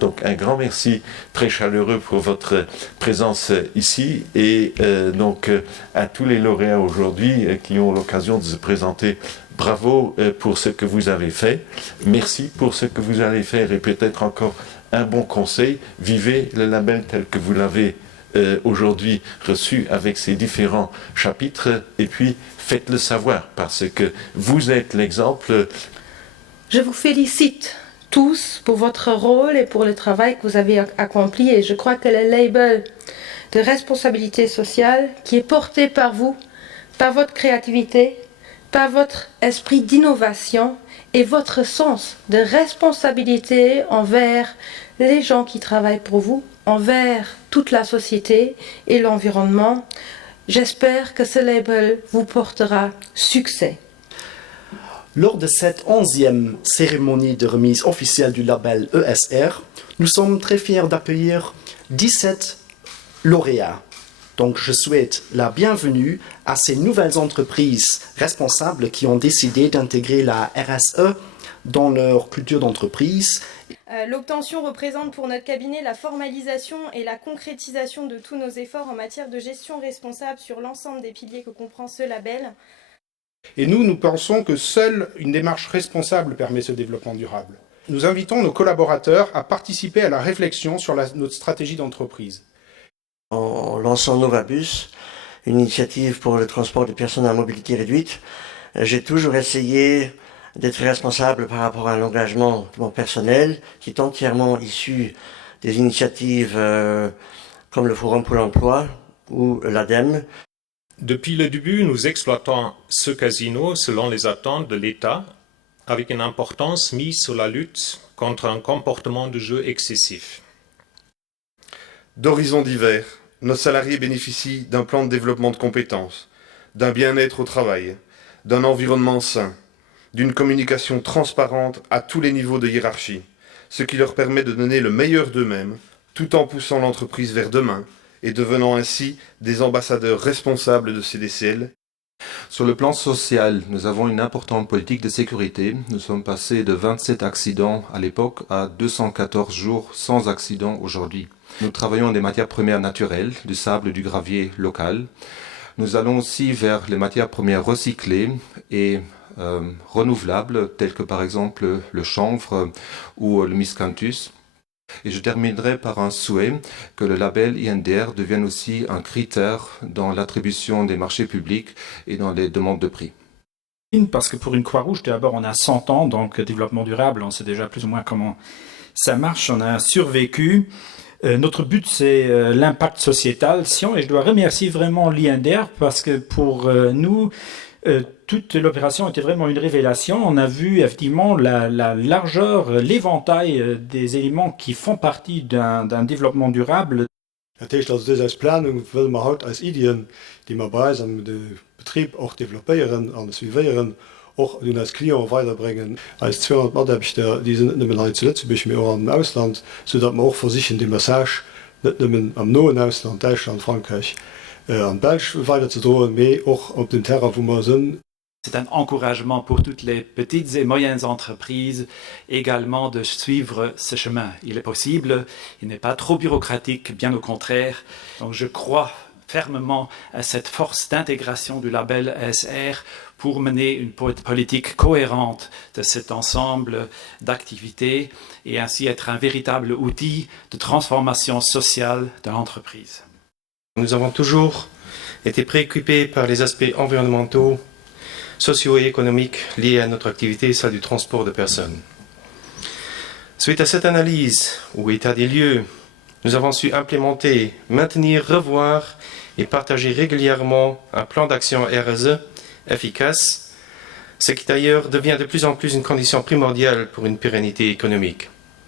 Donc un grand merci très chaleureux pour votre présence ici et à tous les lauréats aujourd'hui qui ont l'occasion de se présenter. Bravo pour ce que vous avez fait. Merci pour ce que vous allez faire et peut-être encore un bon conseil. Vivez le label tel que vous l'avez aujourd'hui reçu avec ses différents chapitres et puis faites-le savoir parce que vous êtes l'exemple. Je vous félicite tous pour votre rôle et pour le travail que vous avez accompli et je crois que le label de responsabilité sociale qui est porté par vous, par votre créativité, par votre esprit d'innovation et votre sens de responsabilité envers les gens qui travaillent pour vous, envers toute la société et l'environnement, j'espère que ce label vous portera succès. Lors de cette 11e cérémonie de remise officielle du label ESR, nous sommes très fiers d'accueillir 17 lauréats. Donc je souhaite la bienvenue à ces nouvelles entreprises responsables qui ont décidé d'intégrer la RSE dans leur culture d'entreprise. L'obtention représente pour notre cabinet la formalisation et la concrétisation de tous nos efforts en matière de gestion responsable sur l'ensemble des piliers que comprend ce label. Et nous pensons que seule une démarche responsable permet ce développement durable. Nous invitons nos collaborateurs à participer à la réflexion sur notre stratégie d'entreprise. En lançant Novabus, une initiative pour le transport de personnes à mobilité réduite, j'ai toujours essayé d'être responsable par rapport à un engagement personnel qui est entièrement issu des initiatives comme le Forum pour l'emploi ou l'ADEME. Depuis le début, nous exploitons ce casino selon les attentes de l'État, avec une importance mise sur la lutte contre un comportement de jeu excessif. D'horizons divers, nos salariés bénéficient d'un plan de développement de compétences, d'un bien-être au travail, d'un environnement sain, d'une communication transparente à tous les niveaux de hiérarchie, ce qui leur permet de donner le meilleur d'eux-mêmes, tout en poussant l'entreprise vers demain, et devenant ainsi des ambassadeurs responsables de CDCL. Sur le plan social, nous avons une importante politique de sécurité. Nous sommes passés de 27 accidents à l'époque à 214 jours sans accident aujourd'hui. Nous travaillons des matières premières naturelles, du sable, du gravier local. Nous allons aussi vers les matières premières recyclées et renouvelables, telles que par exemple le chanvre ou le miscanthus. Et je terminerai par un souhait que le label INDR devienne aussi un critère dans l'attribution des marchés publics et dans les demandes de prix. Parce que pour une Croix-Rouge, d'abord, on a 100 ans, donc développement durable, on sait déjà plus ou moins comment ça marche, on a survécu. Notre but, c'est l'impact sociétal, et je dois remercier vraiment l'INDR parce que pour nous, toute l'opération était vraiment une révélation. On a vu effectivement la largeur, l'éventail des éléments qui font partie d'un développement durable. Natürlich als das als Planung will man halt als Ideen, die man bei dem Betrieb auch developieren, anders viveren, auch als Klient weiterbringen. Als 200 Mitarbeiter, die sind nicht mehr zuletzt, mehr auch im Ausland, sodass man auch für sich die Message nicht nur am nahen Ausland, Deutschland, Frankreich, en Belgique weiter zu drohen, mais auch auf dem Terrain, wo wir sind. C'est un encouragement pour toutes les petites et moyennes entreprises également de suivre ce chemin. Il est possible, il n'est pas trop bureaucratique, bien au contraire. Donc je crois fermement à cette force d'intégration du label ESR pour mener une politique cohérente de cet ensemble d'activités et ainsi être un véritable outil de transformation sociale de l'entreprise. Nous avons toujours été préoccupés par les aspects environnementaux, socio-économiques liés à notre activité, celle du transport de personnes. Suite à cette analyse ou état des lieux, nous avons su implémenter, maintenir, revoir et partager régulièrement un plan d'action RSE efficace, ce qui d'ailleurs devient de plus en plus une condition primordiale pour une pérennité économique.